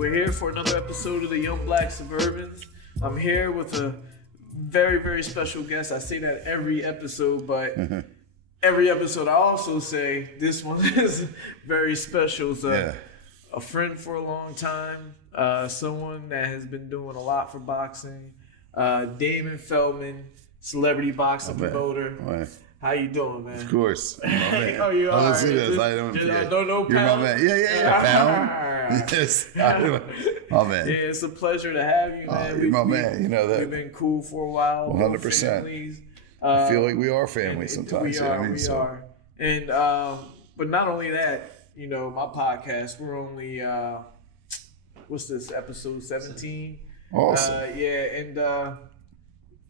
We're here for another episode of the Young Black Suburbans. I'm here with a very, very special guest. I say that every episode, but every episode I also say this one is very special. It's a friend for a long time, someone that has been doing a lot for boxing. Damon Feldman, celebrity boxing promoter. Right. How you doing, man? Of course. Oh, you are. Listen to this. I don't know. You're my man. Yeah. Pound. Yes. My man. Yeah, it's a pleasure to have you, man. You're my man. You know that. We've been cool for a while. 100%. I feel like we are family sometimes. We are. And but not only that, you know, my podcast, we're only what's this, episode 17? Awesome.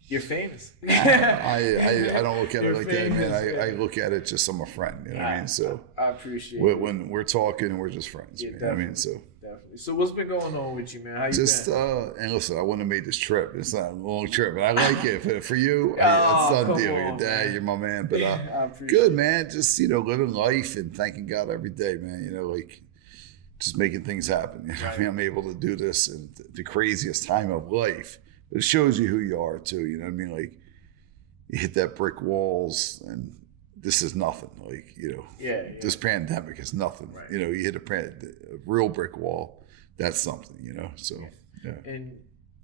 You're famous. I don't look at it like that, man. I look at it just I'm a friend. You know what I mean? So I appreciate it. When we're talking, we're just friends. Yeah, you know what I mean? So definitely. So what's been going on with you, man? How you been? And listen, I wouldn't have made this trip. It's not a long trip, but I like it. For you, it's done deal. Your dad, you're my man. But good, man. Just, you know, living life and thanking God every day, man. You know, like just making things happen. You know what I mean? I'm able to do this in the craziest time of life. But it shows you who you are too. You know what I mean? Like you hit that brick walls, and this is nothing. Like, you know, this pandemic is nothing. Right. You know, you hit a real brick wall. That's something. You know. So yeah. And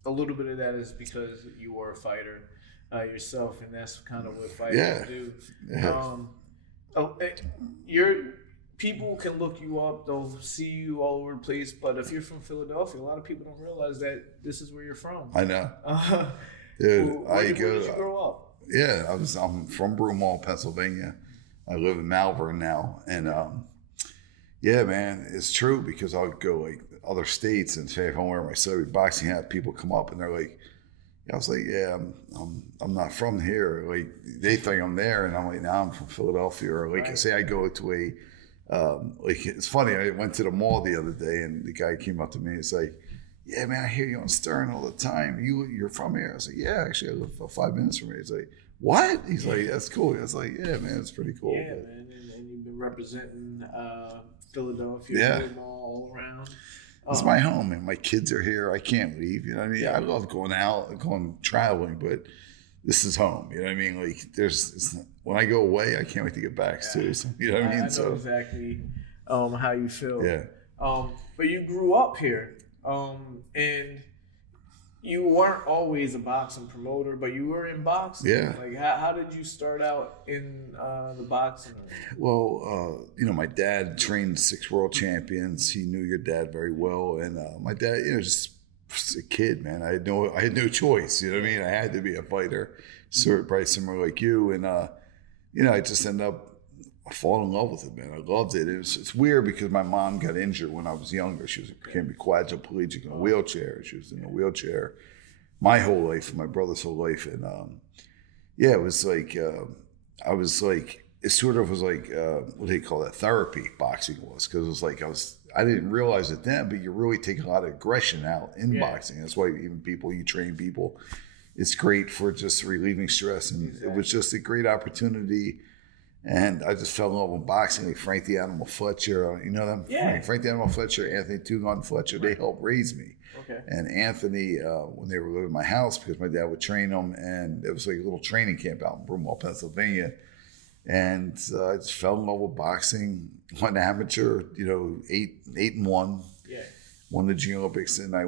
a little bit of that is because you were a fighter yourself, and that's kind of what fighters do. Yeah. People can look you up, they'll see you all over the place, but if you're from Philadelphia, a lot of people don't realize that this is where you're from. I know. Dude, where did you grow up? Yeah, I'm from Broomall, Pennsylvania. I live in Malvern now. And yeah, man, it's true, because I'll go like other states and say if I'm wearing my celebrity boxing hat, people come up and they're like, I was like, yeah, I'm not from here. Like they think I'm there, and I'm like, nah, I'm from Philadelphia. Or like say I go to a like it's funny, I went to the mall the other day and the guy came up to me and he's like, yeah, man, I hear you on Stern all the time. You're from here? I was like, yeah, actually I live about 5 minutes from here. He's like, what? He's like, that's cool. I was like, yeah, man, it's pretty cool. Yeah, man, and you've been representing Philadelphia all around. It's my home, and my kids are here. I can't leave, you know what I mean? I love going out and going traveling, but this is home, you know what I mean? Like when I go away, I can't wait to get back too. So, you know what I mean? I know exactly how you feel. Yeah. But you grew up here, and you weren't always a boxing promoter, but you were in boxing. Yeah. Like how did you start out in the boxing? Well, you know, my dad trained 6 world champions. He knew your dad very well, and my dad, you know, just a kid, man. I had no choice. You know what I mean? I had to be a fighter, probably similar like you. And you know, I just ended up falling in love with it, man. I loved it. It's weird because my mom got injured when I was younger. She became quadriplegic in a wheelchair. She was in a wheelchair my whole life, my brother's whole life, and yeah, it was like I was like, it sort of was like what do you call that? Therapy. Boxing was, because it was like I didn't realize it then, but you really take a lot of aggression out in boxing. That's why even you train people, it's great for just relieving stress. And it was just a great opportunity. And I just fell in love with boxing. Like Frank the Animal Fletcher, you know them? Yeah. Frank the Animal Fletcher, Anthony Two-Gun Fletcher, they helped raise me. Okay. And Anthony, when they were living in my house, because my dad would train them, and it was like a little training camp out in Broomall, Pennsylvania. And I just fell in love with boxing. Went amateur, you know, 8-1. Yeah. Won the Junior Olympics, and I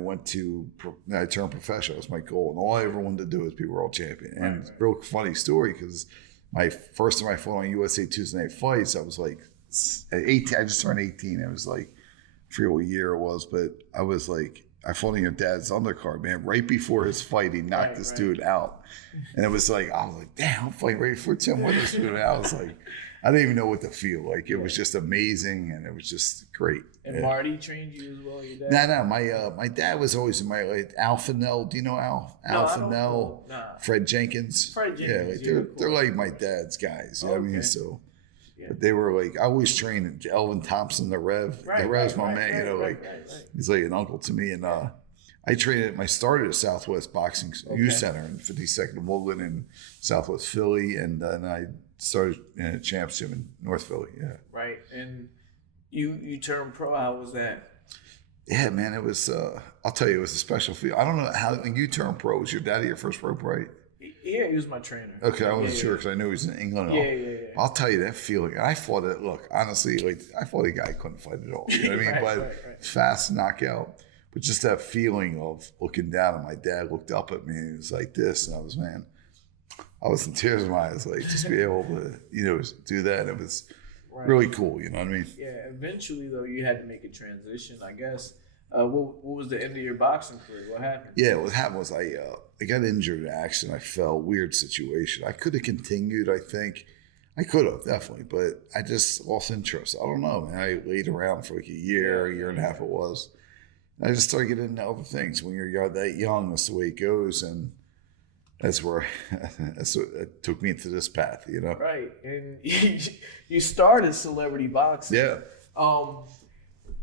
turned professional. That was my goal. And all I ever wanted to do was be world champion. And real funny story, because my first time I fought on USA Tuesday Night Fights, I was like 18. I just turned 18. It was like, I forget what year it was, but I was like, I fought on your dad's undercard, man. Right before his fight, he knocked this dude out. And it was like, I was like, damn, I'm fighting right before Tim Witherspoon. And I was like, I didn't even know what to feel. Like, it was just amazing, and it was just great. And Marty trained you as well, your dad? No. My dad was always in my, like, Al Fennell. Do you know Al? No, Al Fennell, Fred Jenkins. Yeah, like, they're like my dad's guys. You know what I mean? So, but they were like, I always trained Elvin Thompson, the Rev. The Rev's my man, you know, like, he's like an uncle to me. And I started at Southwest Boxing Youth Center in 52nd and Woodland in Southwest Philly, and then I started in a champs gym in North Philly. Yeah. Right, and you turned pro. How was that? Yeah, man, it was. I'll tell you, it was a special feel. I don't know how when you turned pro. Was your daddy your first pro, right? Yeah, he was my trainer. Okay, I wasn't sure because I knew he was in England. Yeah. I'll tell you that feeling. I fought it. Look, honestly, like I fought a guy who couldn't fight at all. You know what I mean? Right. Fast knockout. But just that feeling of looking down, and my dad looked up at me and he was like this, and I was in tears in my eyes, like just be able to, do that. It was really cool. You know what I mean? Yeah. Eventually, though, you had to make a transition, I guess. What was the end of your boxing career? What happened? Yeah, what happened was I got injured in an accident. I fell, weird situation. I could have continued, I think. I could have, definitely, but I just lost interest. I don't know, man. I laid around for like a year and a half it was. I just started getting into other things. When you're that young, that's the way it goes, and that's what took me into this path, Right, and you started celebrity boxing. Yeah.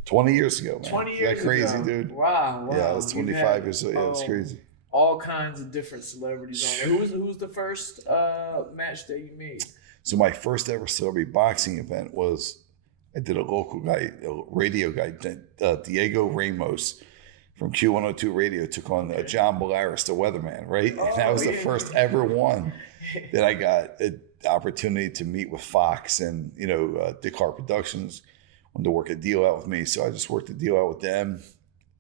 20 years ago, man. 20 years ago. That crazy, dude. Wow. Yeah, I was 25 years old. Yeah, it's crazy. All kinds of different celebrities on there. Who was the first match that you made? So my first ever celebrity boxing event was, I did a local guy, a radio guy, Diego Ramos from Q102 Radio took on John Bolaris, the weatherman, right? And that was the first ever one that I got the opportunity to meet with Fox and, Dick Hart Productions. Wanted to work a deal out with me. So I just worked a deal out with them,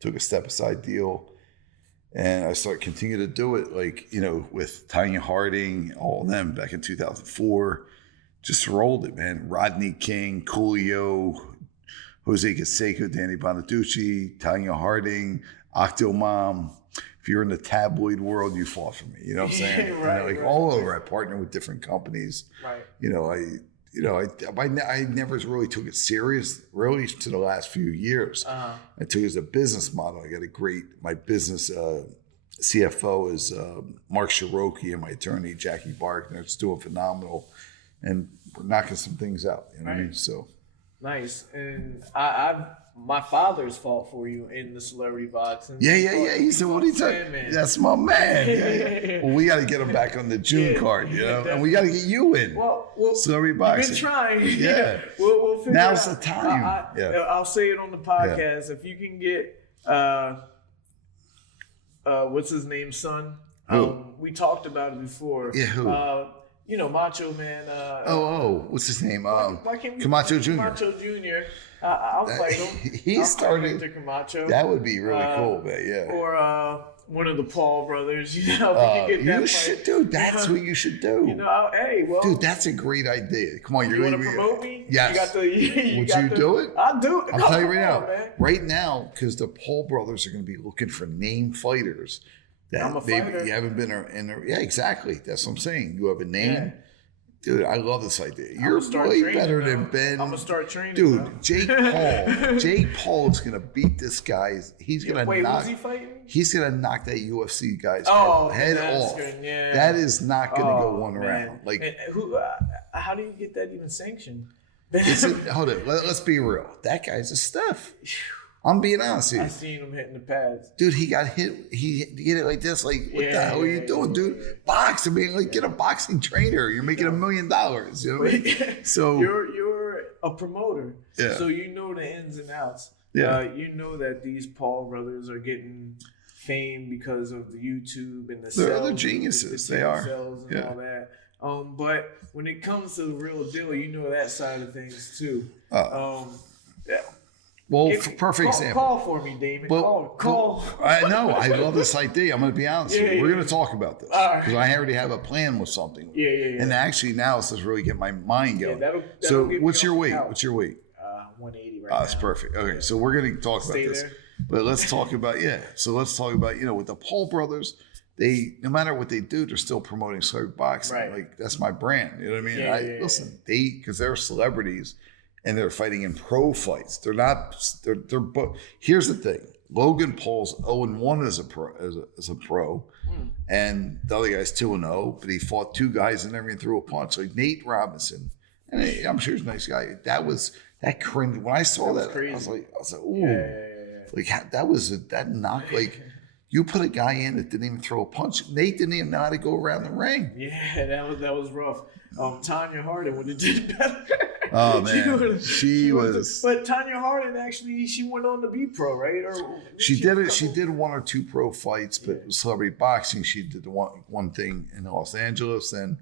took a step aside deal. And I started continue to do it with Tanya Harding, all of them back in 2004. Just rolled it, man. Rodney King, Coolio, Jose Canseco, Danny Bonaducci, Tanya Harding, Octomom. If you're in the tabloid world, you fought for me. You know what I'm saying? Right. All over. I partnered with different companies. Right. I never really took it serious, really, to the last few years. I took it as a business model. I got my business CFO is Mark Shiroki, and my attorney, Jackie Barkner. It's doing phenomenal. And we're knocking some things out. You know what I mean? So nice. And my father's fought for you in the celebrity boxing. Yeah. He said, "What are you talking? That's my man." Yeah. Well, we got to get him back on the June card, and we got to get you in. Well, celebrity boxing. You've been trying. Yeah. We'll figure Now's it out. the time. I'll say it on the podcast. If you can get what's his name, son? We talked about it before. Yeah. Who? Macho Man. What's his name? Why can't we Camacho Jr. Camacho Jr. I'll fight him. He started. Camacho. That would be really cool, man. Yeah. Or one of the Paul brothers. If you get that should, dude. That's what you should do. Dude, that's a great idea. Come on, you want to promote me? Yes. Would you do it? I'll do it. I'll tell you right now. Man. Right now, because the Paul brothers are going to be looking for name fighters. I'm a fighter. You haven't been in there. Yeah, exactly. That's what I'm saying. You have a name. Yeah. Dude, I love this idea. You're way better than Ben. I'm gonna start training. Dude, now. Jake Paul is gonna beat this guy. He's gonna knock. Who's he fighting? He's gonna knock that UFC guy's head off. Yeah. That is not gonna go one round. Like, how do you get that even sanctioned? Hold it. Let's be real. That guy's a Steph. I'm being honest with you. I seen him hitting the pads. Dude, he got hit. He hit it like this. Like, what the hell are you doing, dude? Box. I mean, get a boxing trainer. You're making $1 million. You know what I mean? So you're a promoter. Yeah. So you know the ins and outs. Yeah. You know that these Paul brothers are getting fame because of the YouTube and the they're geniuses. They are. Sales and all that. But when it comes to the real deal, you know that side of things too. Yeah. Well, perfect example. Call for me, Damon. Call. I know. I love this idea. I'm going to be honest with you. We're going to talk about this. Because I already have a plan with something. Yeah. And actually now it's just really get my mind going. That'll so what's your weight? What's your weight? 180 right now. That's perfect. Okay, so we're going to talk about this. There. But let's talk about, with the Paul brothers, no matter what they do, they're still promoting celebrity boxing. Right. Like, that's my brand. You know what I mean? Listen, because they're celebrities. And they're fighting in pro fights. They're not. They're. Here's the thing: Logan Paul's 0-1 as a pro, and the other guy's 2-0. But he fought two guys and never even threw a punch. Like Nate Robinson, and I'm sure he's a nice guy. That cringe when I saw that. I was like, ooh, like that knock. Like you put a guy in that didn't even throw a punch. Nate didn't even know how to go around the ring. Yeah, that was rough. Tanya Harding would have did better. Oh man, she was. But Tanya Harding actually, she went on to be pro, right? Or she did it. She did 1 or 2 pro fights, but celebrity boxing, she did the one thing in Los Angeles, and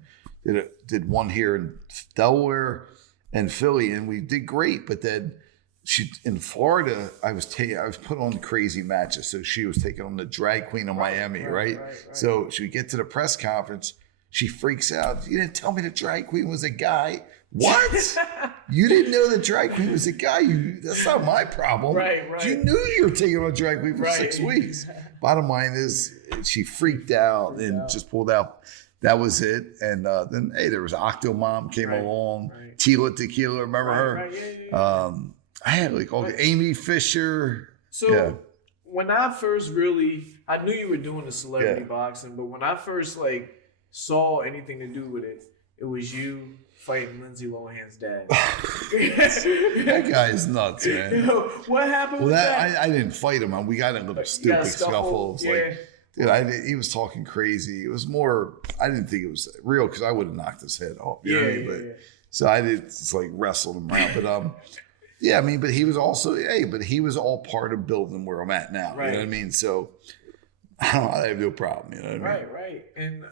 did one here in Delaware and Philly, and we did great. But then she in Florida, I was put on crazy matches. So she was taking on the drag queen of Miami, right? So she would get to the press conference, she freaks out. You didn't tell me the drag queen was a guy. What? You didn't know the drag queen was a guy? That's not my problem. Right. You knew you were taking on a drag queen for 6 weeks. Bottom line is, she freaked out and just pulled out. That was it. And then, hey, there was Octomom came along. Tila Tequila, remember her? I had like all the Amy Fisher. So when I first I knew you were doing the celebrity boxing, but when I first saw anything to do with it, it was you fighting Lindsay Lohan's dad. That guy is nuts, man. What happened with that? I didn't fight him. We got in a little stupid scuffle. Dude, he was talking crazy. It was more, I didn't think it was real because I would have knocked his head off. You know what I mean? So I did just wrestled him around. But but he was also, but he was all part of building where I'm at now. You know what I mean? So I have no problem. You know what I mean? Right. And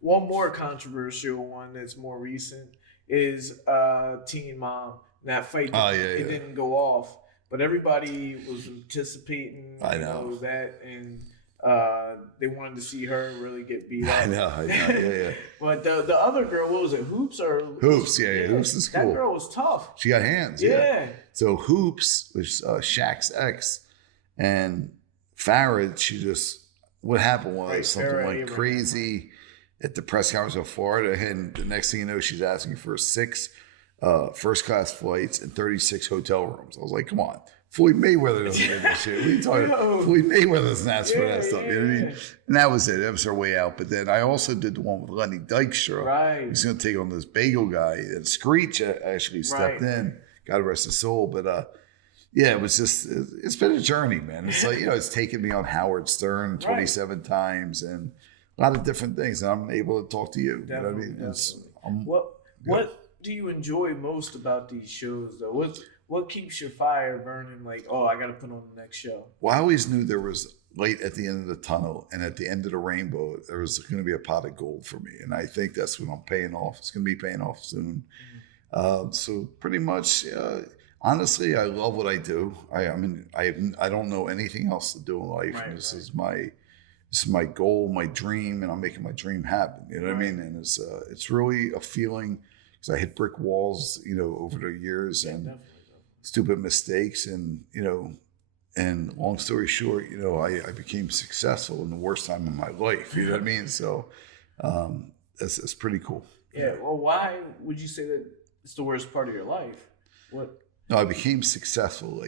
one more controversial one that's more recent is Teen Mom. That fight, it didn't go off, but everybody was anticipating that, and they wanted to see her really get beat up. I know. But the other girl, what was it? Hoops? Hoops is cool. That girl was tough. She got hands. Yeah. So Hoops was Shaq's ex, and Farrah, what happened was something crazy at the press conference of Florida, and the next thing you know, she's asking for 6 first-class flights and 36 hotel rooms. I was like, come on. Floyd Mayweather doesn't do that shit. What are you talking about? Floyd Mayweather doesn't ask for that stuff. You know what I mean? And that was it. That was her way out. But then I also did the one with Lenny Dykstra. Right. He's going to take on this bagel guy. And Screech actually stepped in. God rest his soul. But it was just, it's been a journey, man. It's it's taken me on Howard Stern 27 times and a lot of different things. And I'm able to talk to you. Definitely, you know what I mean? What do you enjoy most about these shows, though? What keeps your fire burning? I got to put on the next show. Well, I always knew there was light at the end of the tunnel, and at the end of the rainbow, there was going to be a pot of gold for me. And I think that's what I'm paying off. It's going to be paying off soon. So pretty much, honestly, I love what I do. I don't know anything else to do in life. And this is my goal, my dream, and I'm making my dream happen. You know what I mean? And it's really a feeling, because I hit brick walls, over the years, and stupid mistakes, and and long story short, I became successful in the worst time of my life. You know what I mean? So it's pretty cool. Yeah. Well, why would you say that it's the worst part of your life? What? No, I became successful.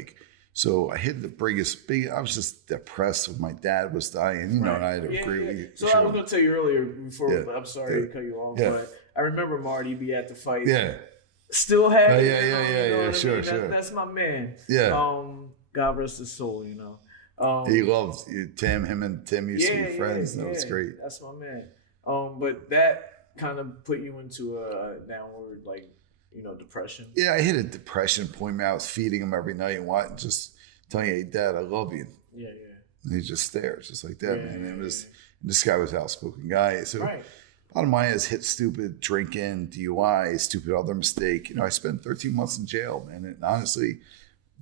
So I hit the biggest. I was just depressed when my dad was dying. And I had a great. So I was going to tell you earlier before. I'm sorry to cut you off, but I remember Marty be at the fight. Yeah. Still have it. Yeah. Sure. That's my man. Yeah. God rest his soul. He loves you, Tim. Him and Tim used to be friends. That was great. That's my man. But that kind of put you into a downward depression. Yeah, I hit a depression point. I was feeding him every night and just telling him, "Hey, Dad, I love you." Yeah. And he just stares, just like that, man. And this guy was an outspoken guy. So bottom line is, hit stupid drinking, DUI, stupid other mistake. I spent 13 months in jail, man. And honestly,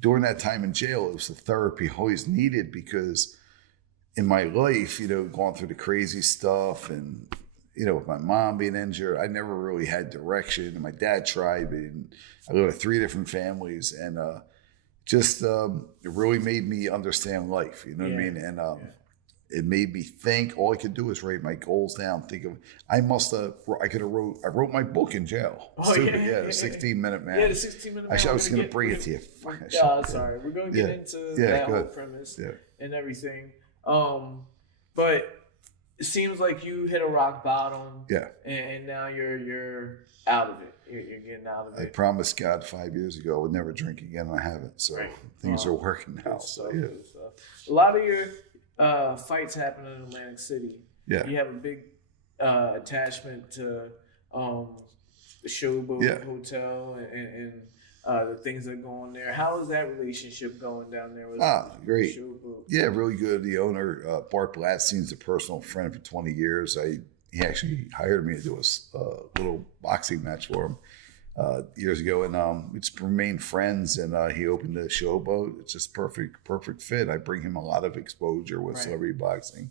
during that time in jail, it was the therapy I always needed, because in my life, going through the crazy stuff and with my mom being injured, I never really had direction. And my dad tried, but I lived with 3 different families, and it really made me understand life. You know what I mean? And it made me think. All I could do was write my goals down. I wrote my book in jail. Oh, Stupid, the 16-minute man. Yeah, the 16-minute man. Actually, I was going to bring it to you. Sorry. We're going to get into that whole premise and everything. But it seems like you hit a rock bottom. Yeah. And now you're out of it. You're getting out of it. I promised God 5 years ago I would never drink again, and I haven't. So things are working now. A lot of your fights happen in Atlantic City. Yeah. You have a big attachment to the Showboat Hotel and the things that go on there. How is that relationship going down there with great. Showboat? Yeah, really good. The owner, Bart Blatstein's a personal friend for 20 years. He actually hired me to do a little boxing match for him years ago, and we just remained friends. And he opened the Showboat. It's just perfect fit. I bring him a lot of exposure with celebrity boxing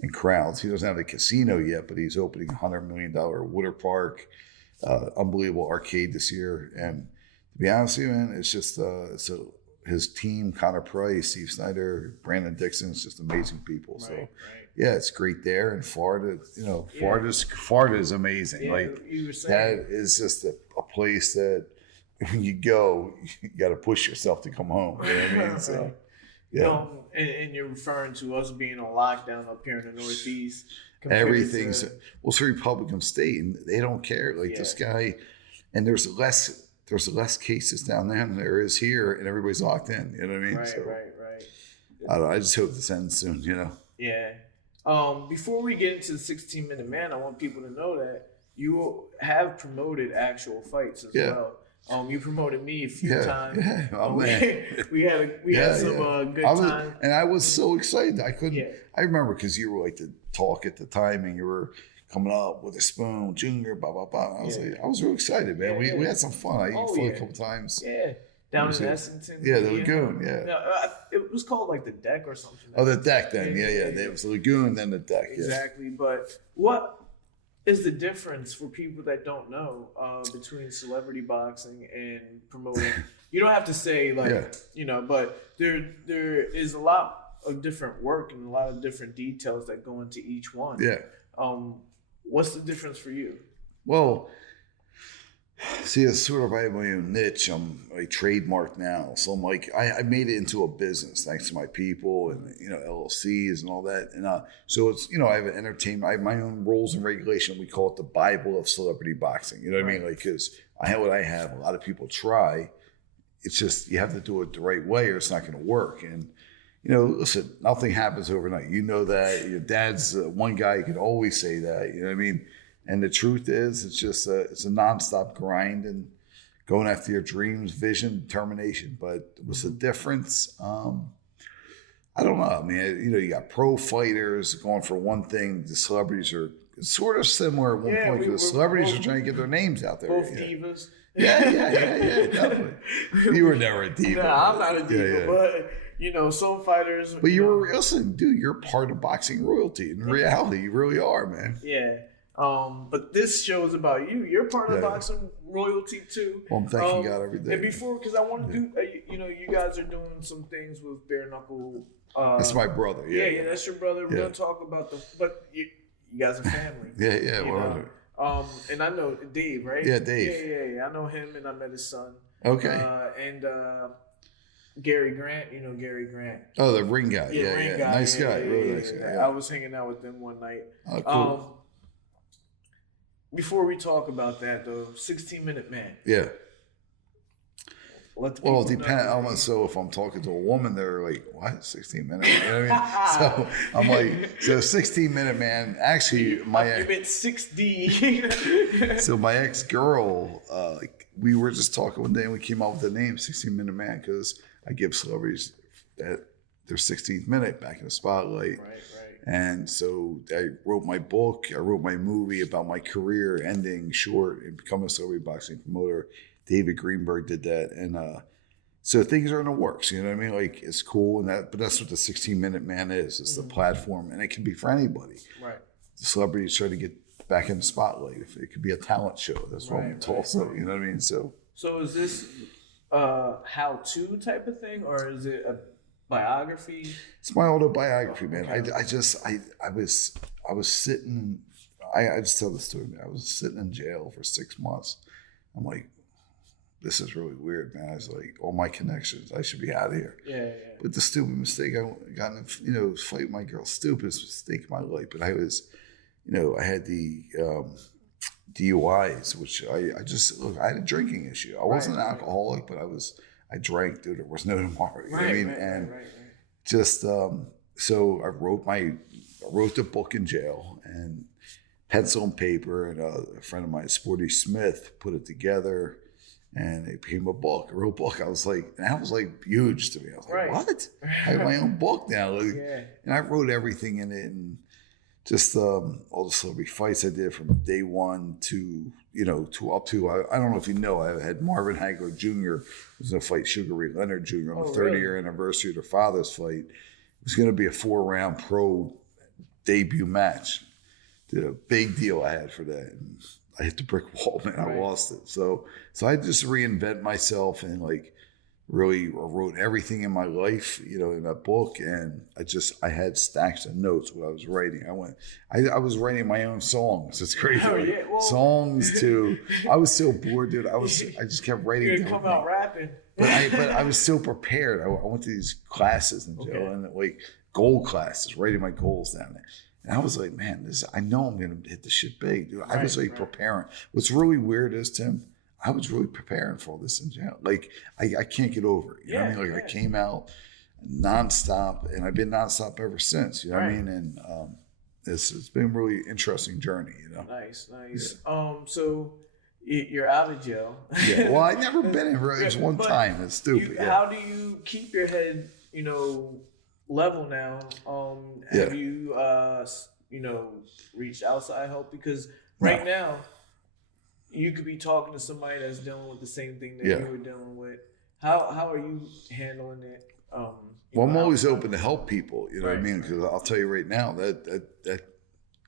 and crowds. He doesn't have a casino yet, but he's opening a $100 million water park, unbelievable arcade this year. And to be honest with you, man, it's just his team, Connor Price, Steve Snyder, Brandon Dixon, it's just amazing people. So yeah, it's great there. And Florida, Florida is amazing. Like you were saying, that is just a place that when you go, you got to push yourself to come home. You know what I mean? So yeah. And you're referring to us being on lockdown up here in the Northeast. Everything's it's a Republican state, and they don't care. Like this guy, and there's less cases down there than there is here, and everybody's locked in. You know what I mean? Right. I just hope this ends soon. You know? Yeah. Before we get into the 16-minute man, I want people to know that you have promoted actual fights as well. You promoted me a few times. Yeah, we had some good time. And I was so excited. I couldn't. Yeah. I remember because you were like the talk at the time, and you were coming up with Witherspoon Jr. Blah blah blah. I was real excited, man. We had some fun. I fought a couple times. Yeah. Down in Essington. Yeah, the Lagoon, No, it was called like the Deck or something. Oh, the Deck then. Yeah. It was the Lagoon, then the Deck. Exactly. But what is the difference for people that don't know between celebrity boxing and promoting? You don't have to say but there is a lot of different work and a lot of different details that go into each one. Yeah. What's the difference for you? Well, see, it's sort of I have my own niche. I'm a trademark now, so I'm like I made it into a business thanks to my people and LLCs and all that. And so it's I have an entertainment. I have my own rules and regulation. We call it the Bible of celebrity boxing. You know what I mean? Like because I have what I have. A lot of people try. It's just you have to do it the right way, or it's not going to work. And listen, nothing happens overnight. You know that. Your dad's one guy who can always say that. You know what I mean? And the truth is, it's just it's a nonstop grind and going after your dreams, vision, determination. But what's the difference? I don't know. I mean, you got pro fighters going for one thing. The celebrities are sort of similar at one point because the celebrities are trying to get their names out there. Both divas. Yeah, definitely. You were never a diva. No, I'm not a diva, but some fighters. But listen, dude, you're part of boxing royalty. In reality, you really are, man. Yeah. But this show is about you. You're part of boxing royalty too. Well, I'm thanking God every day. And before, because I want to do, you guys are doing some things with bare knuckle. That's my brother. Yeah, that's your brother. We're gonna talk about but you guys are family. Yeah. 100. And I know Dave, right? Yeah, Dave. Yeah. I know him, and I met his son. Okay. And Gary Grant, Gary Grant. Oh, the ring guy. Ring guy. Nice guy. Really nice guy. Yeah. I was hanging out with them one night. Oh, cool. Before we talk about that, though, 16-minute man. Yeah. Well, it depends. So if I'm talking to a woman, they're like, "What? 16 minute?" You know what I mean? So I'm like, 16-minute man. Actually, you meant 6D. So my ex-girl, we were just talking one day, and we came up with the name 16-minute man because I give celebrities that their 16th minute back in the spotlight. Right. And so I wrote my book. I wrote my movie about my career ending short and becoming a celebrity boxing promoter. David Greenberg did that. And so things are in the works. You know what I mean? Like, it's cool. But that's what the 16-minute man is. It's the platform. And it can be for anybody. Right. The celebrities try to get back in the spotlight. If it could be a talent show. That's what I'm told. So, you know what I mean? So is this how-to type of thing? Or is it a biography? It's my autobiography, man. Okay. I was sitting. I just tell the story, man. I was sitting in jail for 6 months. I'm like, this is really weird, man. I was like, all my connections, I should be out of here. Yeah. But the stupid mistake I got in, fight with my girl, stupidest mistake of my life. But I was, I had the DUIs, which I had a drinking issue. I wasn't an alcoholic, but I drank, dude. There was no tomorrow. You know what I mean? And just so I wrote the book in jail, and pencil and paper, and a friend of mine, Sporty Smith, put it together, and it became a book, a real book. I was like, that was like huge to me. I was like, what? I have my own book now. Like, and I wrote everything in it, and just all the celebrity fights I did from day one to, to up to, I don't know if you know, I had Marvin Hagler Jr. was going to fight Sugar Ray Leonard Jr. on the 30-year anniversary of their father's fight. It was going to be a 4-round pro debut match. Did a big deal I had for that. And I hit the brick wall, man. I lost it. So I just reinvent myself and like really wrote everything in my life, in that book. And I had stacks of notes what I was writing. I was writing my own songs. It's crazy. Songs too. I was so bored, dude. I just kept writing. You're gonna come out rapping. But I was so prepared. I went to these classes and and like goal classes, writing my goals down there. And I was like, man, I know I'm going to hit the shit big, dude. I was like preparing. What's really weird is, Tim, I was really preparing for all this in jail. Like, I can't get over it. You know what I mean? Like, I came out nonstop, and I've been nonstop ever since. You know what I mean? And it's been a really interesting journey, Nice. Yeah. So you're out of jail. Yeah. Well, I've never been in jail. It's one time. It's stupid. How do you keep your head, level now? Have you reached outside help? Because right now you could be talking to somebody that's dealing with the same thing that you were dealing with. How are you handling it? Well, I'm always open to help people, what I mean? Because I'll tell you right now that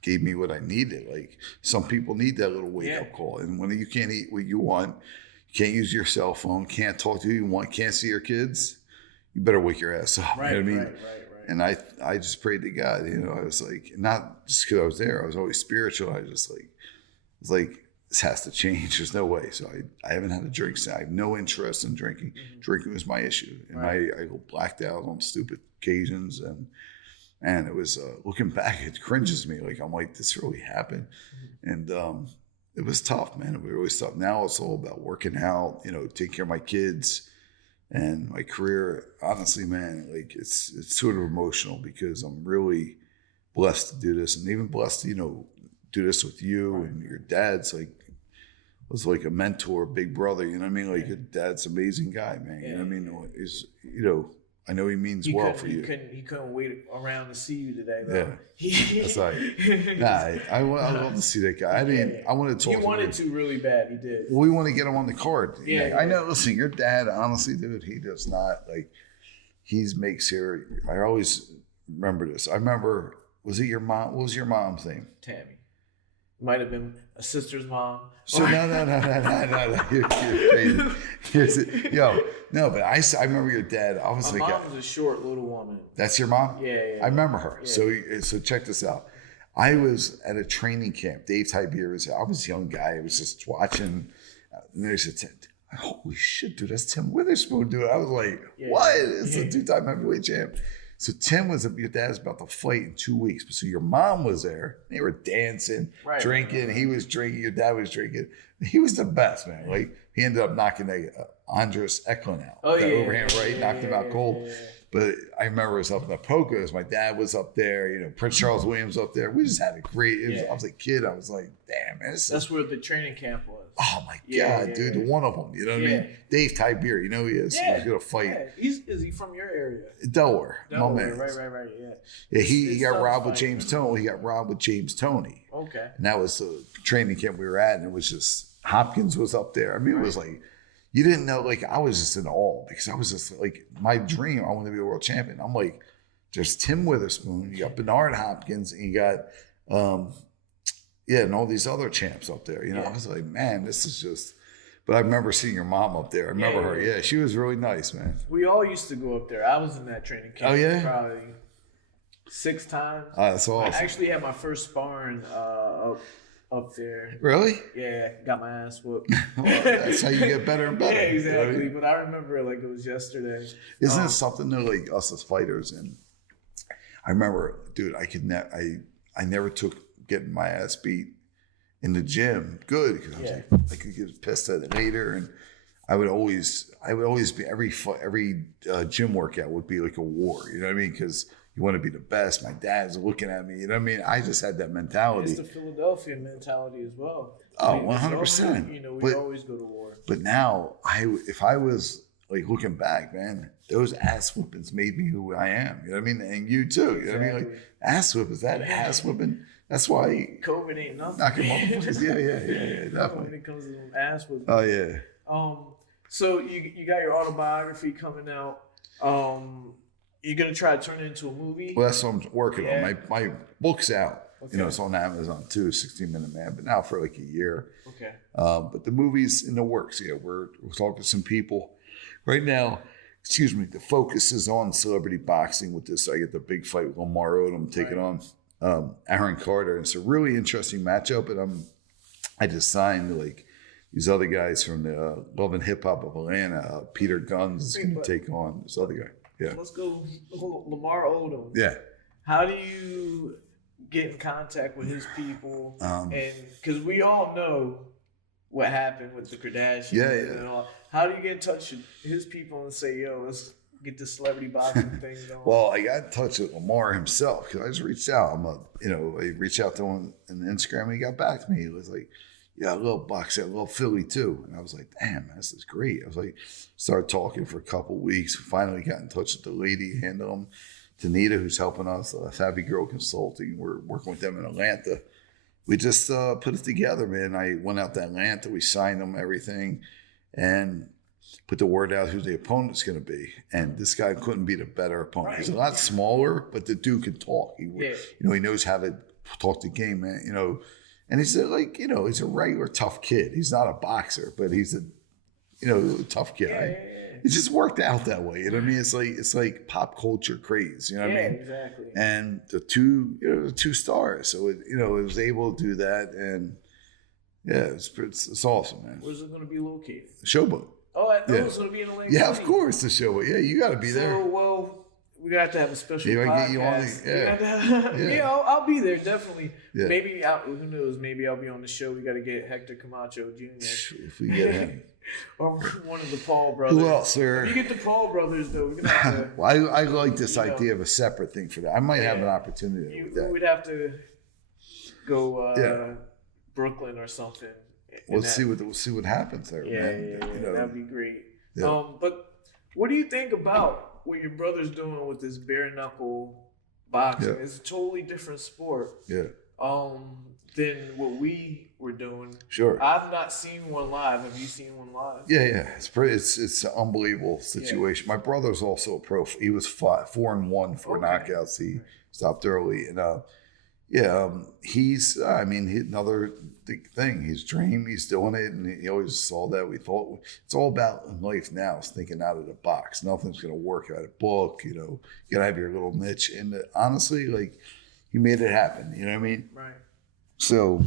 gave me what I needed. Like, some people need that little wake up call, and when you can't eat what you want, you can't use your cell phone, can't talk to who you want, can't see your kids, you better wake your ass up. Right, you know what I mean? Right. And I just prayed to God, I was like, not just because I was there, I was always spiritual. I was like, this has to change. There's no way. So I haven't had a drink. I have no interest in drinking. Mm-hmm. Drinking was my issue. And I go blacked out on stupid occasions. And it was, looking back, it cringes me. Like, I'm like, this really happened. Mm-hmm. And it was tough, man. It was really tough. Now it's all about working out, taking care of my kids. And my career, honestly, man, like it's sort of emotional because I'm really blessed to do this, and even blessed to, do this with you and your dad's was like a mentor, big brother. You know what I mean? Like, your dad's an amazing guy, man. You know what I mean? Is I know he means well for you. He couldn't wait around to see you today, though. Yeah, that's right. I love to see that guy. I wanted to talk. He wanted to really bad. He did. Well, we want to get him on the card. Yeah, I know. Listen, your dad, honestly, dude, he does not makes here. I always remember this. I remember. Was it your mom? What was your mom's name? Tammy. Might have been a sister's mom. So no. You're crazy. No, but I remember your dad. I was My mom's a short little woman. That's your mom? Yeah. I remember her. Yeah. So check this out. I was at a training camp. Dave Tiberius. I was a young guy. I was just watching. And they said, holy shit, dude, that's Tim Witherspoon, dude. I was like, what? It's a 2-time heavyweight champ. So Tim your dad's about to fight in 2 weeks. So your mom was there. They were dancing, drinking. He was drinking. Your dad was drinking. He was the best, man. Like, he ended up knocking Andres Eklund out. Overhand right, knocked him out cold. But I remember it was up in the Pocos. My dad was up there. Prince Charles Williams up there. We just had a great. I was a kid. I was like, damn, man. That's where the training camp was. Oh my God, dude! One of them. You know what I mean? Dave Tiber. You know who he is. Yeah. He's gonna fight. Yeah. Is he from your area? Delaware. My man. Right. Yeah. He got robbed with James Toney. He got robbed with James Toney. Okay. And that was the training camp we were at, and it was just Hopkins was up there. I mean, it was like. You didn't know, like, I was just in awe because I was just like, my dream, I wanted to be a world champion. I'm like, there's Tim Witherspoon, you got Bernard Hopkins, and you got, and all these other champs up there. I was like, man, this is just, but I remember seeing your mom up there. I remember her. Yeah, she was really nice, man. We all used to go up there. I was in that training camp. Oh, yeah? Probably 6 times. That's awesome. I actually had my first sparring up there. Really? Yeah, got my ass whooped. Well, that's how you get better and better. Yeah, exactly. You know what I mean? But I remember it like it was yesterday. Isn't it something though, like us as fighters? And I remember, dude, I never took getting my ass beat in the gym good because I was like, I could get pissed at it later, and I would always be every gym workout would be like a war. You know what I mean? Because you want to be the best. My dad's looking at me. You know what I mean? I just had that mentality. It's the Philadelphia mentality as well. Oh, 100%. You know, we always go to war. But now, if I was like looking back, man, those ass whoopings made me who I am. You know what I mean? And you too. You know what I mean? Like ass whoopings, that ass whooping. That's why COVID ain't nothing. knocking motherfuckers. Yeah, definitely. When it comes to them ass whoopings. Oh yeah. So you got your autobiography coming out. You're gonna try to turn it into a movie. Well, that's what I'm working on. My book's out. Okay. You know, it's on Amazon too, 16-Minute Man, but now for like a year. Okay. But the movie's in the works. Yeah, we're talking to some people right now. Excuse me. The focus is on celebrity boxing with this. I get the big fight with Lamar Odom taking on Aaron Carter. It's a really interesting matchup, and I just signed like these other guys from the Love and Hip Hop of Atlanta. Peter Guns is going to take on this other guy. Yeah. Let's go Lamar Odom. Yeah. How do you get in contact with his people? And because we all know what happened with the Kardashians. Yeah. And all. How do you get in touch with his people and say, yo, let's get this celebrity boxing thing going? Well, I got in touch with Lamar himself because I just reached out. I reached out to him on Instagram and he got back to me. He was like, yeah, I love boxing. I love Philly too. And I was like, damn, this is great. I was like, started talking for a couple of weeks. Finally got in touch with the lady handling him, Tanita, who's helping us, Savvy Girl Consulting. We're working with them in Atlanta. We just put it together, man. I went out to Atlanta. We signed them, everything, and put the word out who the opponent's going to be. And this guy couldn't be the better opponent. Right. He's a lot smaller, but the dude can talk. He knows how to talk the game, man. You know. And he's like, you know, he's a regular tough kid. He's not a boxer, but he's a, you know, tough guy. Yeah. It just worked out that way. You know what I mean? It's like pop culture craze. You know what I mean? Exactly. And the two stars. So it was able to do that, and yeah, it's awesome, man. Where's it going to be located? Showboat. Oh, I thought it was going to be in Atlanta. Yeah, of course, the Showboat. Yeah, you got to be there. Well, we got to have a special podcast. Get you on yeah, I'll be there, definitely. Yeah. Maybe, who knows, maybe I'll be on the show. We got to get Hector Camacho Jr. If we get him. Or one of the Paul brothers. Who else, sir? If you get the Paul brothers, though, we're going to have to... Well, I like this idea of a separate thing for that. I might have an opportunity with that. We'd have to go Brooklyn or something. We'll see what happens there, man. Yeah, you know, that'd be great. Yeah. But what do you think about what your brother's doing with this bare knuckle boxing? Yeah. It's a totally different sport. Yeah. Than what we were doing. Sure. I've not seen one live. Have you seen one live? Yeah. It's an unbelievable situation. My brother's also a pro. He was 4-1 for knockouts. He stopped early, and he's another big thing. He's dream. He's doing it, and he always saw that. We thought it's all about in life now. It's thinking out of the box. Nothing's gonna work out of a book. You know, you gotta have your little niche. And honestly, like, he made it happen. You know what I mean? Right. So,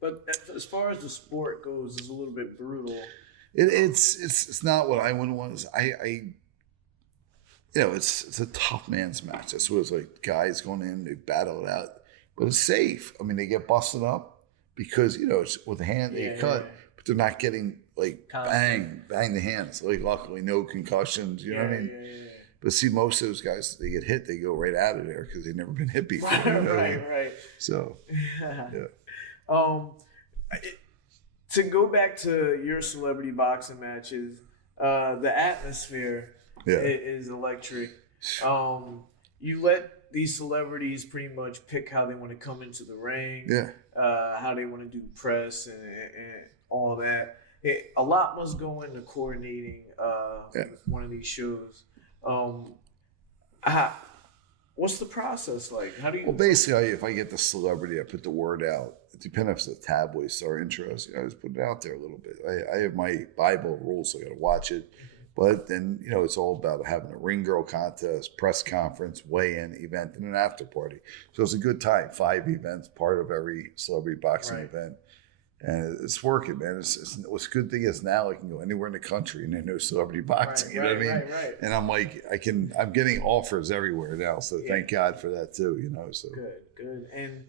but as far as the sport goes, it's a little bit brutal. It's not what I would want. It's a tough man's match. That's what it's like. Guys going in, they battle it out, but it's safe. I mean, they get busted up because it's with the hand they cut, but they're not getting like bang the hands. Like, luckily, no concussions. You know what I mean? Yeah. But see, most of those guys, they get hit, they go right out of there because they've never been hit before. Right. So, to go back to your celebrity boxing matches, the atmosphere is electric. You let these celebrities pretty much pick how they want to come into the ring, how they want to do press and all that. A lot must go into coordinating one of these shows. What's the process like? How do you? Well, basically, if I get the celebrity, I put the word out. Depending if the tabloids are interested, I just put it out there a little bit. I have my Bible rules, so I got to watch it. But then, it's all about having a ring girl contest, press conference, weigh-in event, and an after party. So it's a good time. 5 events, part of every celebrity boxing event. And it's working, man. What's a good thing is now I can go anywhere in the country and there's no celebrity boxing. You know what I mean? Right. And I'm like, I'm getting offers everywhere now. So thank God for that too. So good. And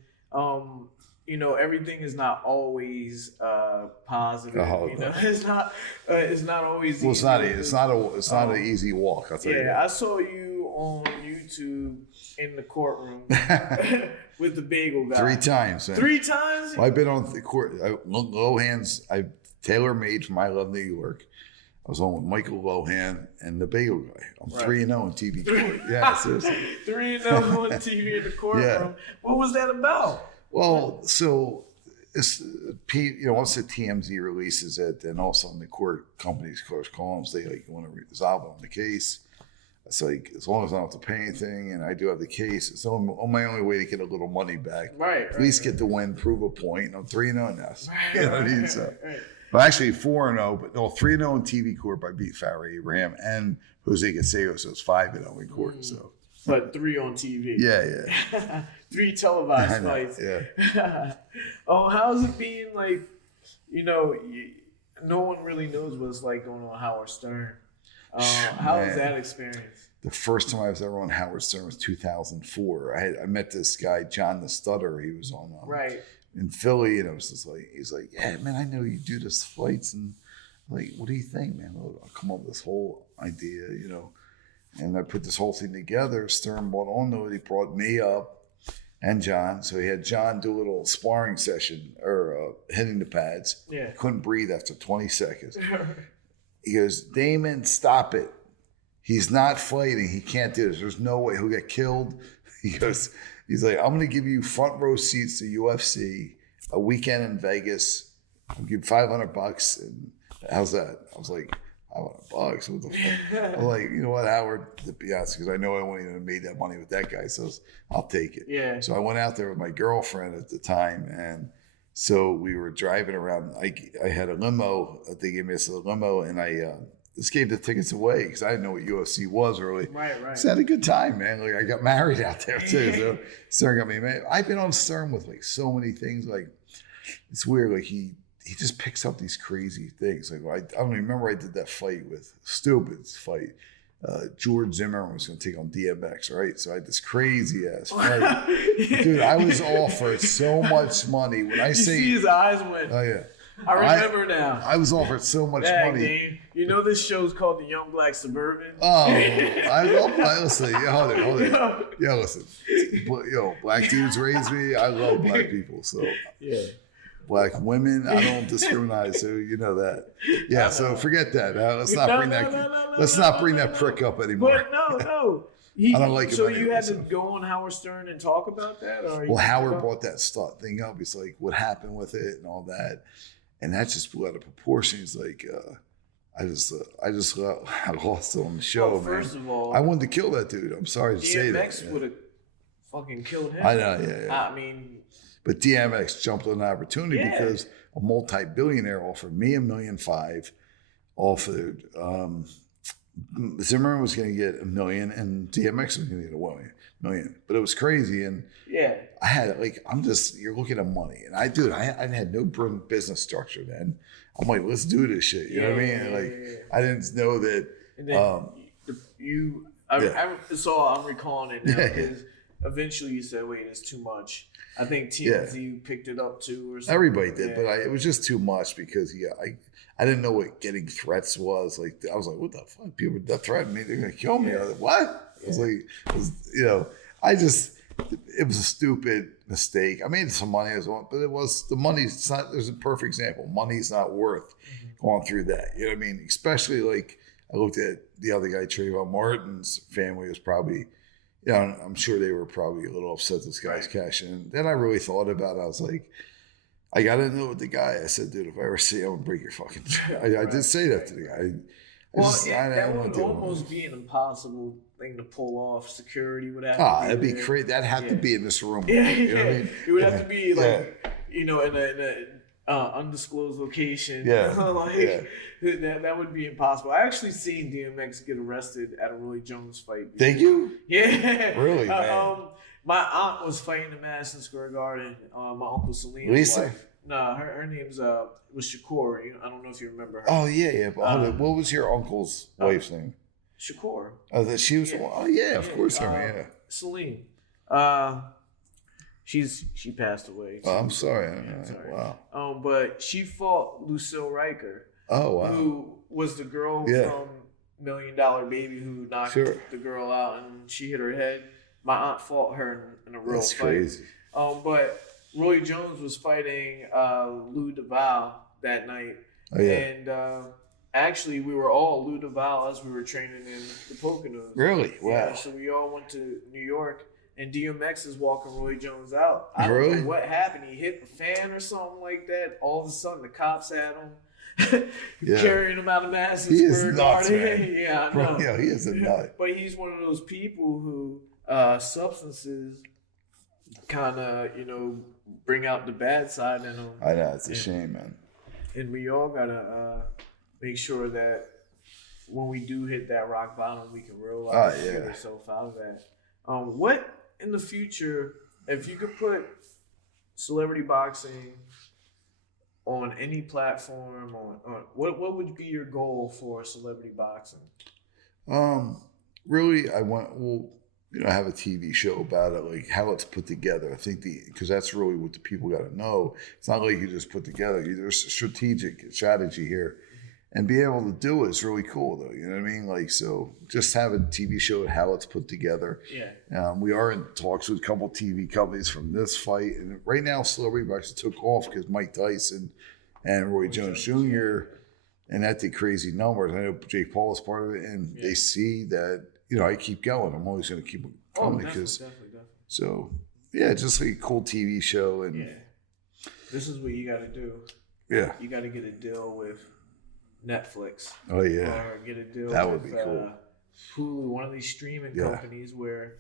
everything is not always positive. It's not always. Well, it's not an easy walk. I'll tell you. I saw you on YouTube in the courtroom with the bagel guy? 3 times. Man. 3 times? Well, I've been on the court. Lohan's, I tailor-made from I Love New York. I was on with Michael Lohan and the bagel guy. I'm 3-0 in TV court. Yeah, seriously. 3-0 on TV in the courtroom. Yeah. What was that about? Well, so it's, once the TMZ releases it, then all of a sudden the court companies call them, they like want to resolve it on the case. It's like, as long as I don't have to pay anything and I do have the case, it's on my only way to get a little money back. Right. At least get the win, prove a point. I'm 3-0 now. You know what I mean? So, well, actually 4-0, but no, 3-0 in TV court by beat Farrah Abraham and Jose Canseco, so it's 5-0 in court. So, but 3 on TV. Yeah. 3 televised fights. Yeah. How's it being like? No one really knows what it's like going on Howard Stern. How was that experience? The first time I was ever on Howard Stern was 2004. I met this guy, John the Stutter. He was on in Philly, and it was just like, he's like, yeah, man, I know you do this fights, and like, what do you think, man? I'll come up with this whole idea, and I put this whole thing together. Stern bought on to it. He brought me up and John. So he had John do a little sparring session or hitting the pads. Yeah. Couldn't breathe after 20 seconds. He goes, Damon, stop it. He's not fighting. He can't do this. There's no way he'll get killed. He's like, I'm going to give you front row seats to UFC, a weekend in Vegas. I'll give you $500. And how's that? I was like, $500? What the fuck? I'm like, you know what, Howard? To be honest, because I know I wouldn't even have made that money with that guy, so I'll take it. Yeah. So I went out there with my girlfriend at the time, and so we were driving around. I had a limo. They gave me a limo, and I just gave the tickets away because I didn't know what UFC was really. Right. So I had a good time, man. Like I got married out there too. So Stern got me married. I've been on Stern with like so many things. Like it's weird. Like he just picks up these crazy things. Like I don't even remember I did that fight with stupid fight. George Zimmerman was going to take on DMX, right? So I had this crazy ass fight. Dude, I was offered so much money. When I say see his eyes went. Oh yeah. I remember now. I was offered so much money. Dave, you know this show's called The Young Black Suburban? Oh, I love listen. Yeah, hold it. Yeah, listen. Black dudes raised me. I love black people. So yeah. Black women, I don't discriminate, so you know that. Yeah, so forget that. Let's not bring that. Let's not bring that prick up anymore. But no. I don't like it. So you had to go on Howard Stern and talk about that, or well, Howard brought that thing up. He's like, "What happened with it and all that," and that just blew out of proportion. He's like, I lost it on the show, man. First of all, I wanted to kill that dude. I'm sorry to say that. DMX would have fucking killed him. I know, yeah. I mean. But DMX jumped on the opportunity because a multi-billionaire offered me $1.5 million, offered Zimmerman was going to get $1 million, and DMX was going to get $1 million. But it was crazy, and I had you're looking at money, and I had no business structure then. I'm like, let's do this shit. You know what I mean? I didn't know that. And then so I'm recalling it now because eventually you said, "Wait, it's too much." I think TMZ picked it up too, or something. Everybody did, but it was just too much because I didn't know what getting threats was. Like I was like, what the fuck? People that threaten me, they're gonna kill me. I was like, what? I was like, it was a stupid mistake. I made some money as well, but the money's not. There's a perfect example. Money's not worth going through that. You know what I mean? Especially like I looked at the other guy, Trayvon Martin's family was probably. Yeah, I'm sure they were probably a little upset this guy's cashing in. Then I really thought about it. I was like, I got to know with the guy. I said, dude, if I ever see him, I'm going to break your fucking I did say that to the guy. That would almost be an impossible thing to pull off. Security would have to that'd be crazy. That'd have to be in this room. Yeah, you know what I mean? It would have to be like, in a undisclosed location. That would be impossible. I actually seen DMX get arrested at a Roy Jones fight. Thank you? Yeah. Really, man? My aunt was fighting in Madison Square Garden. My uncle Salim's Lisa? wife. No, her name's was Shakur. I don't know if you remember her. Oh yeah. But what was your uncle's wife's name? Shakur. Oh, that she was. Oh yeah, of course. Salim. She passed away. Oh, I'm sorry. Wow. But she fought Lucille Riker. Oh wow. Who was the girl from $1 million baby who knocked Sure. the girl out and she hit her head. My aunt fought her in a real That's fight. crazy. But Roy Jones was fighting Lou DeVal that night. Oh, yeah. And actually, we were all Lou DeVal as we were training in the Poconos. Really? Wow. Yeah, so we all went to New York, and DMX is walking Roy Jones out. I don't Really? know what happened. He hit the fan or something like that. All of a sudden, the cops had him. Yeah. Carrying him out of Madison He is Square nuts, Garden. man. Yeah, I Bro, know. yeah, he is a nut. But he's one of those people who substances kind of, bring out the bad side in them. I know, it's a shame, man. And we all gotta make sure that when we do hit that rock bottom, we can realize and get ourselves out of that. What in the future, if you could put celebrity boxing on any platform, on what would be your goal for celebrity boxing? Really, I want have a TV show about it, like how it's put together. I think because that's really what the people got to know. It's not like you just put together. There's a strategy here, and be able to do it is really cool, though. You know what I mean? Like, so just have a TV show how it's put together. Yeah. We are in talks with a couple TV companies from this fight, and right now celebrity boxing took off because Mike Tyson and Roy Jones Jr. and that did crazy numbers. I know Jake Paul is part of it, and they see that. I keep going. I'm always going to keep going because. So just like a cool TV show, and this is what you got to do. Yeah, you got to get a deal with Netflix. Oh yeah, or get a deal. That with, would be cool. Hulu, one of these streaming companies where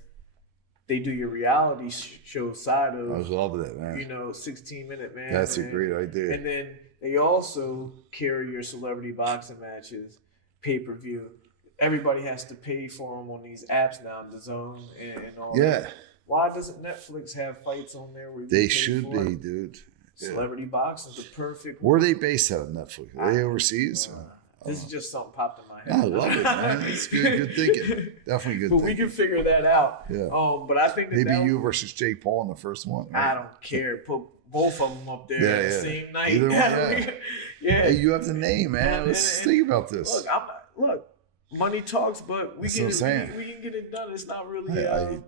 they do your reality show side of. I love that, man. 16-minute man. That's a great idea. And then they also carry your celebrity boxing matches pay-per-view. Everybody has to pay for them on these apps now, DAZN and all that. Why doesn't Netflix have fights on there? Where they should be, dude. Celebrity boxing is the perfect. Where are they based out of Netflix? Are they overseas? This is just something popped in my head. I love it, man. It's good thinking. Definitely good thinking. We can figure that out. Yeah. But I think maybe you versus Jake Paul in the first one. Right? I don't care. Put both of them up there the same night. Either one, Hey, you have the name, man. Let's think about this. Look. Money talks, but we can get it done. It's not really.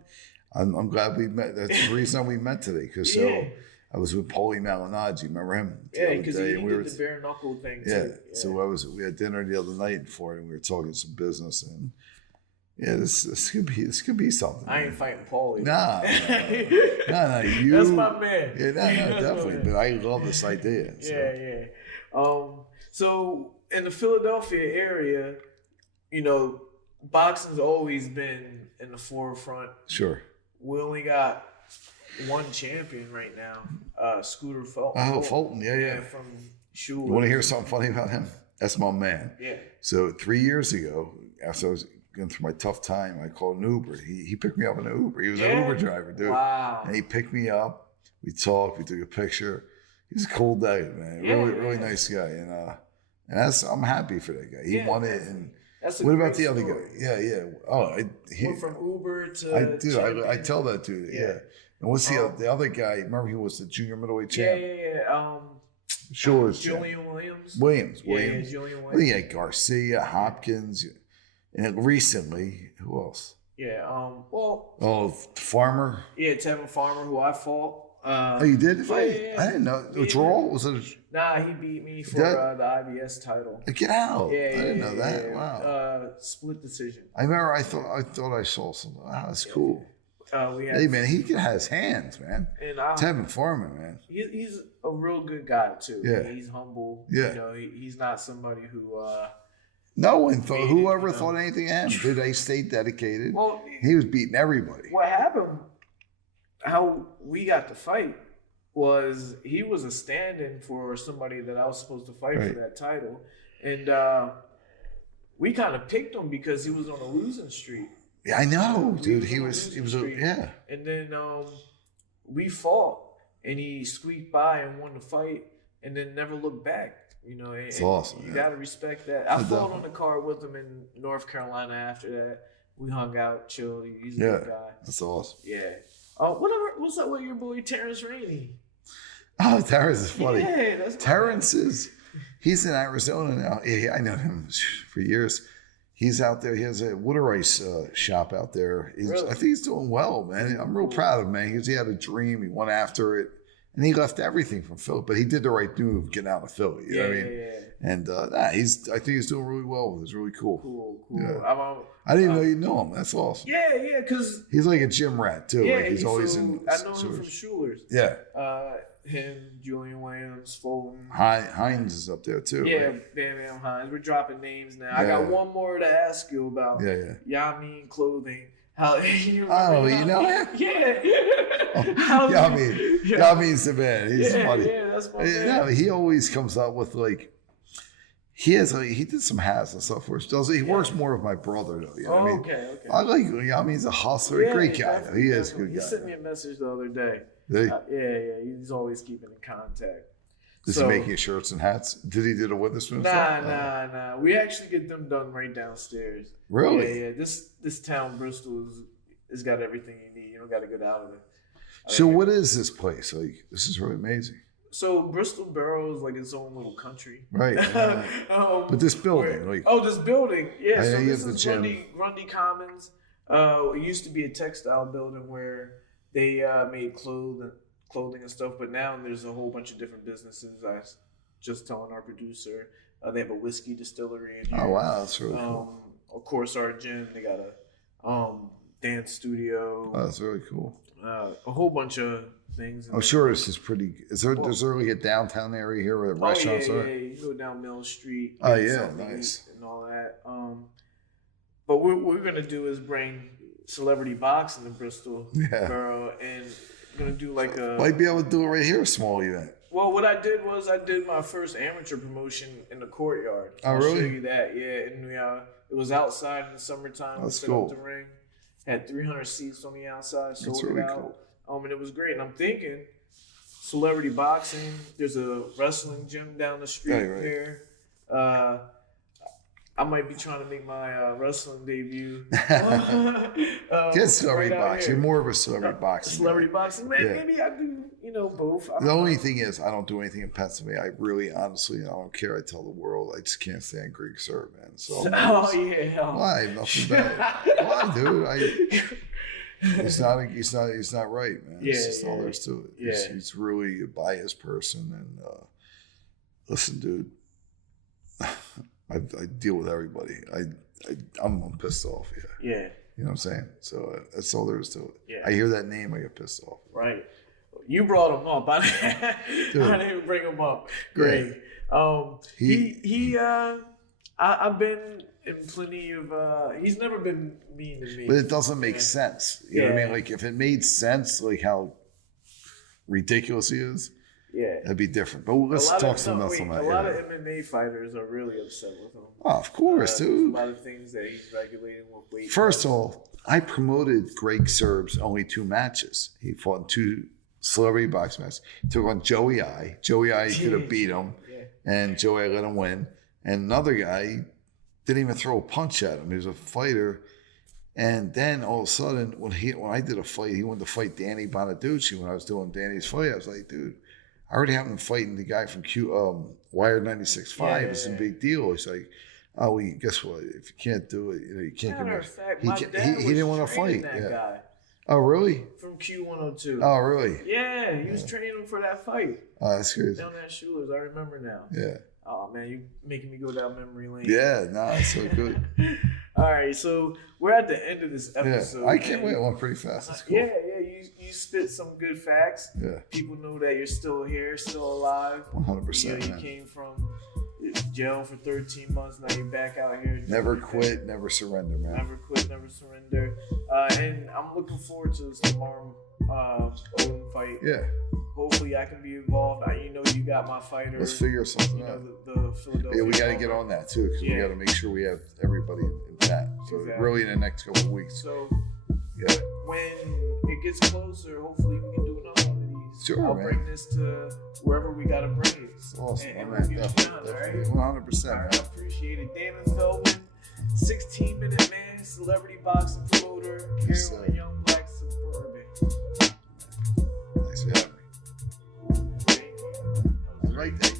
I'm glad we met. That's the reason we met today. Because I was with Paulie Malignaggi. Remember him? Yeah, because he did the bare knuckle thing too. Yeah. So we had dinner the other night for it, and we were talking some business, and this could be something. I ain't fighting Paulie. Nah. You. That's my man. Yeah, definitely. But I love this idea. So. Yeah. So in the Philadelphia area. Boxing's always been in the forefront. Sure. We only got one champion right now, Scooter Fulton. Oh, Fulton, yeah. From Shula. You want to hear something funny about him? That's my man. Yeah. So 3 years ago, after I was going through my tough time, I called an Uber. He picked me up in an Uber. He was an Uber driver, dude. Wow. And he picked me up. We talked. We took a picture. He's a cool guy, man. Really nice guy. And I'm happy for that guy. He won it. And what about the other guy? Yeah. Oh, went from Uber to. I tell that dude. Yeah. And what's the other guy? Remember, he was the junior middleweight champ. Yeah. Julian Williams. Yeah, Julian Williams. Well, yeah, Garcia, Hopkins, and recently, who else? Yeah. Farmer. Yeah, Tevin Farmer, who I fought. You did fight? Yeah. I didn't know. The draw was it? Nah, he beat me for the IBS title. Get out! Yeah, I didn't know that. Yeah. Wow. Split decision. I remember. I thought I saw something. Wow, that's cool. Hey man, he has hands, man. And Tevin Farmer, man. He's a real good guy too. Yeah. He's humble. Yeah. He's not somebody who. No one thought. Whoever thought anything of him? Did they stay dedicated? Well, he was beating everybody. What happened? How we got to fight was he was a stand-in for somebody that I was supposed to fight for that title, and we kind of picked him because he was on a losing streak. Yeah, I know, dude. He was And then we fought, and he squeaked by and won the fight, and then never looked back. It's awesome. You gotta respect that. I fought on the card with him in North Carolina after that. We hung out, chilled. He's a good guy. That's awesome. Yeah. What's up with your boy Terrence Rainey? Oh, Terrence is funny. Yeah, that's Terrence he's in Arizona now. Yeah, I know him for years. He's out there. He has a water ice shop out there. Really? I think he's doing well, man. I'm real proud of him, man. He had a dream. He went after it. And he left everything from Philly. But he did the right move getting out of Philly. You know what I mean? Yeah. And I think he's doing really well. It's really cool. Cool. Yeah. I didn't even know you know him. That's awesome. Yeah, because... He's like a gym rat, too. Yeah, like he's always in... I know him from Schuler's. Yeah. Him, Julian Williams, Fulton. Hines is up there, too. Yeah, right? Bam Hines. We're dropping names now. I got one more to ask you about. Yeah. Yamin Clothing. How you know him? Yeah. Yamin's the man. He's funny. Yeah, that's my man. No, he always comes up with like he did some hats and stuff for us. He works more with my brother though. You know what I mean? Okay. I like Yamin's a hustler, great guy. Though. He is a good guy. He sent me a message the other day. Did he? Yeah. He's always keeping in contact. Is he making shirts and hats? Did he do the Witherspoon stuff? Nah. We actually get them done right downstairs. Really? Yeah. This town, Bristol, has got everything you need. You don't got to get out of it. So what is this place? Like, this is really amazing. So Bristol Borough is like its own little country. Right. But this building. This building. Yeah. So this is Grundy Commons. It used to be a textile building where they made clothing and stuff, but now there's a whole bunch of different businesses. I was just telling our producer, they have a whiskey distillery in here. Oh wow, that's really cool. Of course, our gym, they got a dance studio. Oh, that's really cool. A whole bunch of things. I'm sure this is pretty. Is there like a downtown area here where the restaurants are? Yeah. You go down Mill Street. Oh yeah, nice. And all that. But what we're gonna do is bring celebrity boxing to Bristol Borough, and we're gonna do like a. Might be able to do it right here, a small event. Well, what I did was I did my first amateur promotion in the courtyard. Oh, really? I'll show you that. Yeah, and it was outside in the summertime. That's cool. Up the ring. Had 300 seats on the outside. That's really cool. And it was great. And I'm thinking, celebrity boxing. There's a wrestling gym down the street here. I might be trying to make my wrestling debut. Get celebrity boxing. You're more of a celebrity boxing. Celebrity boxing, man. Yeah. Maybe I do. Both. The only thing is, I don't do anything in Pennsylvania. I really, honestly, I don't care. I tell the world, I just can't stand Greek serve, man. So. Why? Nothing bad. Why, dude? He's not right, man. It's just all there is to it. He's really a biased person, and listen, dude. I deal with everybody. I'm pissed off. Yeah. You know what I'm saying? So that's all there is to it. Yeah. I hear that name, I get pissed off. Right. You brought him up. I didn't even bring him up. Great. Yeah. I've been in plenty of. He's never been mean to me. But it doesn't make sense. You know what I mean? Like if it made sense, like how ridiculous he is. Yeah, that'd be different. But let's talk some about some. A lot of MMA fighters are really upset with him. Oh, of course, dude. A lot of things that he's regulating with weight. First of all, I promoted Greg Serb's only 2 matches. He fought in 2 celebrity boxing matches. He took on Joey I. Joey I could have beat him, and Joey I let him win. And another guy didn't even throw a punch at him. He was a fighter. And then all of a sudden, when I did a fight, he wanted to fight Danny Bonaducci. When I was doing Danny's fight, I was like, dude. I already have him fighting the guy from Wired 96.5. It's a big deal. He's like, oh, well, guess what? If you can't do it, you can't come in. He didn't want to fight. Guy. Oh, really? From Q102. Oh, really? Yeah, he was training him for that fight. Oh, that's crazy. Down at Schuler's, I remember now. Yeah. Oh, man, you're making me go down memory lane. Yeah, it's so good. All right, so we're at the end of this episode. Yeah, I can't wait. I went pretty fast. That's cool. Yeah, you spit some good facts. Yeah. People know that you're still here, still alive. 100%. You came from jail for 13 months. Now you're back out here. Never quit, never surrender, man. Never quit, never surrender. And I'm looking forward to this tomorrow Odin fight. Yeah. Hopefully I can be involved. You got my fighter. Let's figure something out. The Philadelphia. Yeah, we got to get on that too, because we got to make sure we have everybody in that. So really in the next couple of weeks. So when it gets closer, hopefully we can do another one of these. Sure, I'll man. bring this to wherever we got to bring it. Awesome, and man. Definitely. All right? 100%. All right, I appreciate it. Damon Feldman, 16-minute man, celebrity boxing promoter, here on the Young Black Suburban. Nice to have me. Thank you. I like that.